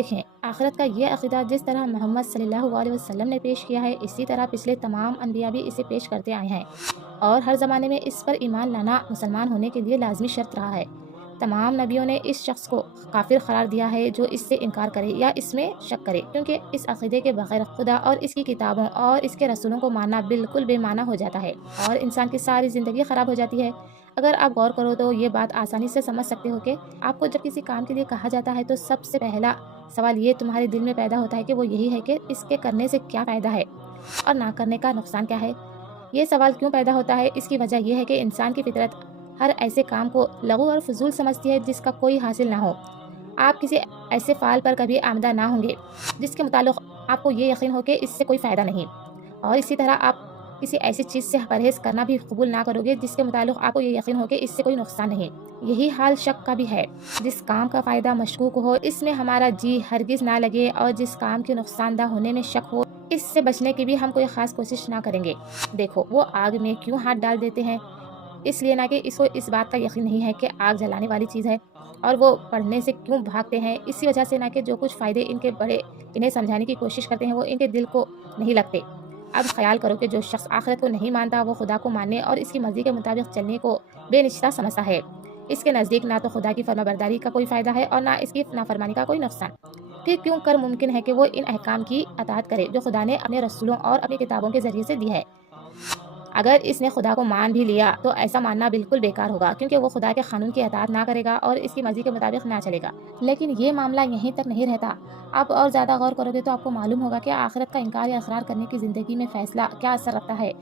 دیکھیں، آخرت کا یہ عقیدہ جس طرح محمد صلی اللہ علیہ وسلم نے پیش کیا ہے، اسی طرح پچھلے تمام انبیاء بھی اسے پیش کرتے آئے ہیں، اور ہر زمانے میں اس پر ایمان لانا مسلمان ہونے کے لیے لازمی شرط رہا ہے۔ تمام نبیوں نے اس شخص کو کافر قرار دیا ہے جو اس سے انکار کرے یا اس میں شک کرے، کیونکہ اس عقیدے کے بغیر خدا اور اس کی کتابوں اور اس کے رسولوں کو ماننا بالکل بے معنی ہو جاتا ہے اور انسان کی ساری زندگی خراب ہو جاتی ہے۔ اگر آپ غور کرو تو یہ بات آسانی سے سمجھ سکتے ہو کہ آپ کو جب کسی کام کے لیے کہا جاتا ہے تو سب سے پہلا سوال یہ تمہارے دل میں پیدا ہوتا ہے کہ وہ یہی ہے کہ اس کے کرنے سے کیا فائدہ ہے اور نہ کرنے کا نقصان کیا ہے۔ یہ سوال کیوں پیدا ہوتا ہے؟ اس کی وجہ یہ ہے کہ انسان کی فطرت ہر ایسے کام کو لغو اور فضول سمجھتی ہے جس کا کوئی حاصل نہ ہو۔ آپ کسی ایسے فعال پر کبھی آمدہ نہ ہوں گے جس کے متعلق آپ کو یہ یقین ہو کہ اس سے کوئی فائدہ نہیں، اور اسی طرح آپ کسی ایسی چیز سے پرہیز کرنا بھی قبول نہ کرو گے جس کے متعلق آپ کو یہ یقین ہو کہ اس سے کوئی نقصان نہیں۔ یہی حال شک کا بھی ہے۔ جس کام کا فائدہ مشکوک ہو، اس میں ہمارا جی ہرگز نہ لگے، اور جس کام کے نقصان دہ ہونے میں شک ہو، اس سے بچنے کی بھی ہم کوئی خاص کوشش نہ کریں گے۔ دیکھو، وہ آگ میں کیوں ہاتھ ڈال دیتے ہیں؟ اس لیے نہ کہ اس کو اس بات کا یقین نہیں ہے کہ آگ جلانے والی چیز ہے، اور وہ پڑھنے سے کیوں بھاگتے ہیں؟ اسی وجہ سے نہ کہ جو کچھ فائدے ان کے بڑے انہیں سمجھانے کی کوشش کرتے ہیں وہ ان کے دل کو نہیں لگتے۔ اب خیال کرو کہ جو شخص آخرت کو نہیں مانتا وہ خدا کو ماننے اور اس کی مرضی کے مطابق چلنے کو بے نشتہ سمجھتا ہے۔ اس کے نزدیک نہ تو خدا کی فرما برداری کا کوئی فائدہ ہے اور نہ اس کی نافرمانی کا کوئی نقصان۔ پھر کیوں کر ممکن ہے کہ وہ ان احکام کی اطاعت کرے جو خدا نے اپنے رسولوں اور اپنی کتابوں کے ذریعے سے دی ہے؟ اگر اس نے خدا کو مان بھی لیا تو ایسا ماننا بالکل بیکار ہوگا، کیونکہ وہ خدا کے قانون کی اطاعت نہ کرے گا اور اس کی مرضی کے مطابق نہ چلے گا۔ لیکن یہ معاملہ یہیں تک نہیں رہتا۔ آپ اور زیادہ غور کرو گے تو آپ کو معلوم ہوگا کہ آخرت کا انکار یا اقرار کرنے کی زندگی میں فیصلہ کیا اثر رکھتا ہے۔